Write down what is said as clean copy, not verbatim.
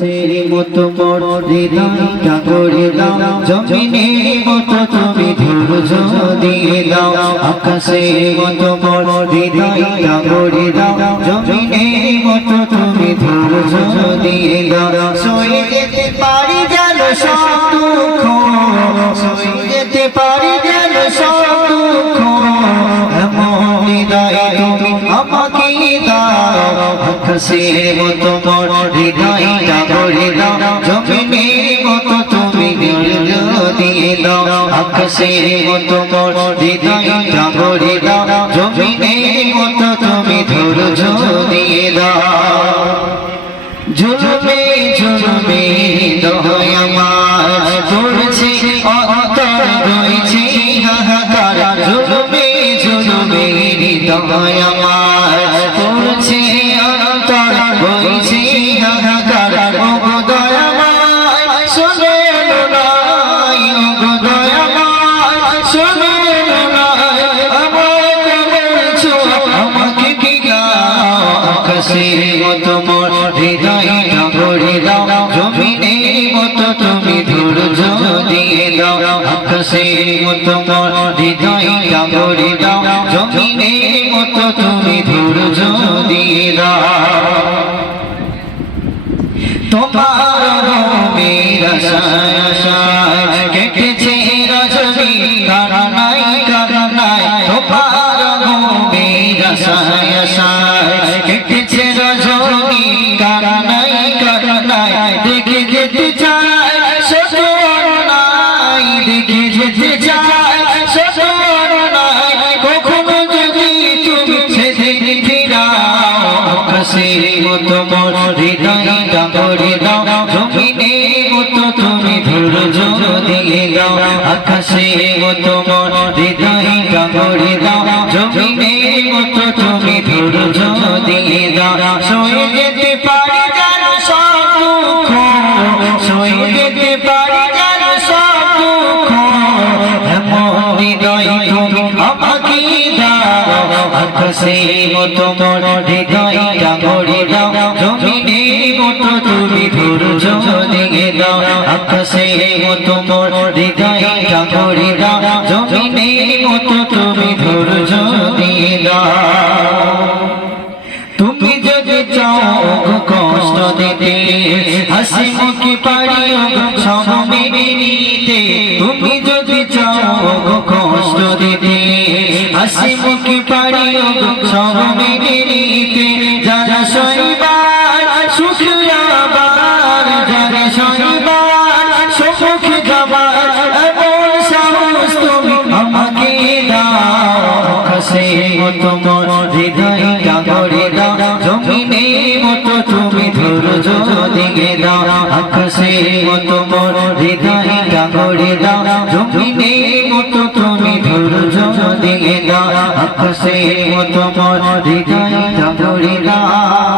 तेरी मतो मोर हृदयटा गड़े दाओ जमीनेर मतो तुमी धैर्य दिए दाओ आकाशेर मतो मोर हृदयटा गड़े दाओ जमीनेर मतो तुमी धैर्य दिए दाओ सहे जेते पारी जानो सब दुःख सहे जेते पारी जानो सब दुःख एमन हृदय तुमी आमाके दाओ आकाशेर मतो मोर हृदयटा गड़े दाओ जमीनेर मतो तुमी धैर्य दिए दाओ आकाशेर मतो मोर हृदयटा गड़े दाओ जमीनेर मतो तुमी धैर्य दिए दाओ जुलुमे जुलुमे हृदय आमार पड़ছে অন্তর রয়েছে হাহাকার जुलुमे जुलुमे हृदय आमार पड़ছে অন্তর রয়েছে হাহাকার ও দয়াময় শুনেন না ও দয়াময় শুনেন না আমাকে বলছো আমাকে কি দাও আকাশের মতো মোর হৃদয়টা গড়ে দাও জমিনের মতো তুমি ধৈর্য দিয়ে দাও আকাশের মতো মোর হৃদয়টা গড়ে দাও জমিনের মতো তুমি ধৈর্য দিয়ে দাও তোমার রবের আশায় আশায় কেটেছে রজনী কারণাই কারণাই তোমার রবের আশায় আশায় কেটেছে রজনী কারণাই কারণাই দেখে যেতে চাই শত অন্যায় দেখে যেতে চাই শত অন্যায় কখনো যদি তুমি সেদিন ফিরাও আকাশের মতো মোর হৃদয়টা গড়ে দাও জমিনের মতো তুমি ধৈর্য দিয়ে দাও আকাশের মতো মোর হৃদয়টা গড়ে দাও জমিনের মতো তুমি ধৈর্য দিয়ে দাও সয়ে যেতে পারি জানো সব দুঃখ সয়ে যেতে পারি জানো সব দুঃখ এমন হৃদয় তুমি আমাকে দাও আকাশের মতো মোর হৃদয়টা গড়ে দাও জমিনের মতো তুমি ধৈর্য দিয়ে দাও আকাশের মতো মোর হৃদয়টা গড়ে দাও জমিনের মতো তুমি ধৈর্য দিয়ে দাও তুমি যদি চাও কষ্ট দিতে হাসি মুখে পারিও সব মেনে নিতে তুমি যদি চাও কষ্ট দিতে হাসি মুখে পারিও সব মেনে নিতে যারা সইবার সুখ আবার যারা সইবার সুখ যাবার এমন সাহস তুমি আমাকে দাও আকাশের মতো মোর হৃদয়টা গড়ে দাও জমিনের মতো তুমি ধৈর্য দিয়ে দাও আকাশের মতো মোর হৃদয়টা গড়ে দাও জমিনের মতো তুমি ধৈর্য দিয়ে দাও আকাশের মতো মোর হৃদয়টা গড়ে দাও।